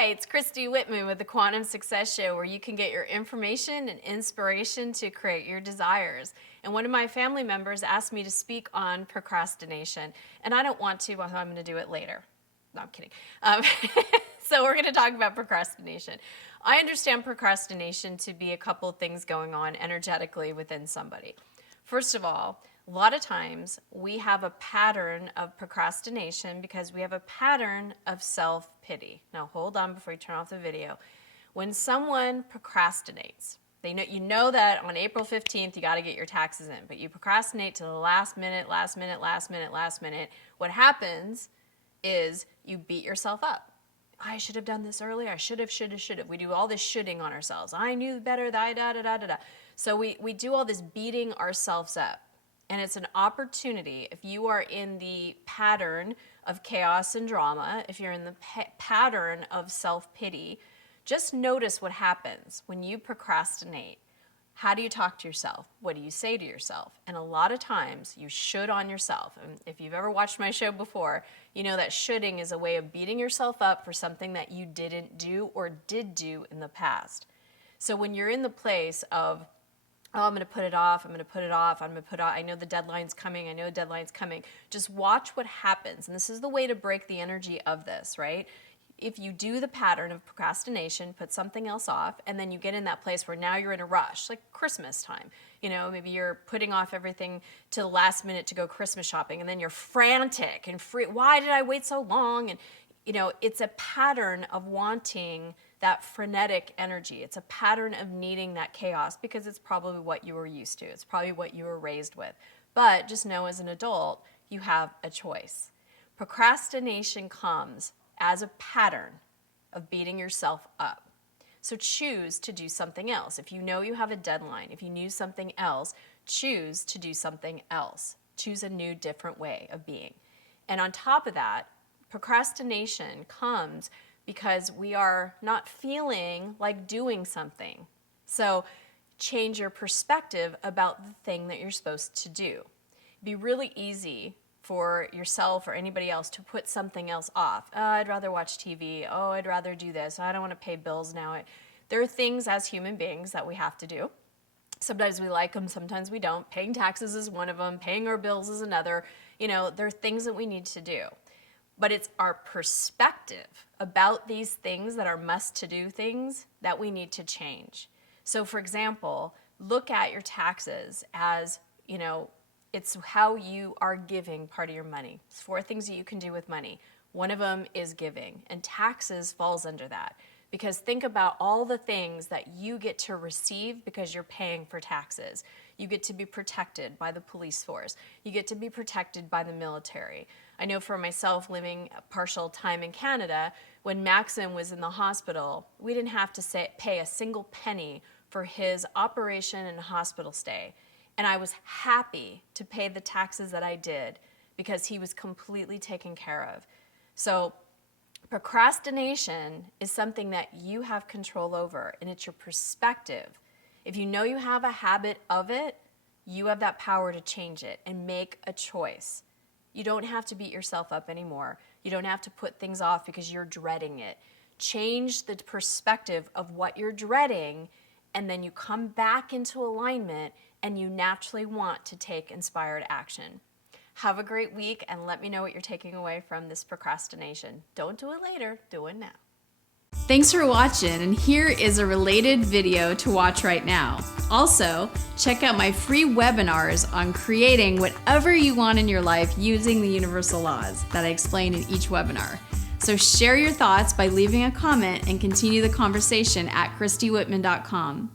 Hi, it's Christy Whitman with the Quantum Success Show, where you can get your information and inspiration to create your desires. And one of my family members asked me to speak on procrastination, and I don't want to, although I'm going to do it later. No, I'm kidding. So we're going to talk about procrastination. I understand procrastination to be a couple of things going on energetically within somebody. First of all, a lot of times we have a pattern of procrastination because we have a pattern of self-pity. Now hold on before you turn off the video. When someone procrastinates, you know that on April 15th you got to get your taxes in, but you procrastinate to the last minute. What happens is you beat yourself up. I should have done this earlier. I should have. We do all this shoulding on ourselves. I knew better, da. So we do all this beating ourselves up. And it's an opportunity, if you are in the pattern of chaos and drama, if you're in the pattern of self-pity, just notice what happens when you procrastinate. How do you talk to yourself? What do you say to yourself? And a lot of times you should on yourself. And if you've ever watched my show before, you know that shoulding is a way of beating yourself up for something that you didn't do or did do in the past. So when you're in the place of, oh, I'm going to put it off, I know the deadline's coming, Just watch what happens. And this is the way to break the energy of this, right? If you do the pattern of procrastination, put something else off, and then you get in that place where now you're in a rush, like Christmas time. You know, maybe you're putting off everything to the last minute to go Christmas shopping, and then you're frantic and why did I wait so long? And, you know, it's a pattern of wanting that frenetic energy. It's a pattern of needing that chaos because it's probably what you were used to. It's probably what you were raised with. But just know as an adult, you have a choice. Procrastination comes as a pattern of beating yourself up. So choose to do something else. If you know you have a deadline, if you knew something else, choose to do something else. Choose a new, different way of being. And on top of that, procrastination comes because we are not feeling like doing something. So change your perspective about the thing that you're supposed to do. It'd be really easy for yourself or anybody else to put something else off. Oh, I'd rather watch TV. Oh, I'd rather do this. I don't want to pay bills now. There are things as human beings that we have to do. Sometimes we like them, sometimes we don't. Paying taxes is one of them. Paying our bills is another. You know, there are things that we need to do. But it's our perspective about these things that are must-to-do things that we need to change. So for example, look at your taxes as, you know, it's how you are giving part of your money. It's 4 things that you can do with money. One of them is giving, and taxes falls under that. Because think about all the things that you get to receive because you're paying for taxes. You get to be protected by the police force. You get to be protected by the military. I know for myself, living partial time in Canada, when Maxim was in the hospital, we didn't have to pay a single penny for his operation and hospital stay. And I was happy to pay the taxes that I did because he was completely taken care of. So procrastination is something that you have control over, and it's your perspective. If you know you have a habit of it, you have that power to change it and make a choice. You don't have to beat yourself up anymore. You don't have to put things off because you're dreading it. Change the perspective of what you're dreading, and then you come back into alignment and you naturally want to take inspired action. Have a great week, and let me know what you're taking away from this procrastination. Don't do it later, do it now. Thanks for watching, and here is a related video to watch right now. Also, check out my free webinars on creating whatever you want in your life using the universal laws that I explain in each webinar. So share your thoughts by leaving a comment and continue the conversation at christywhitman.com.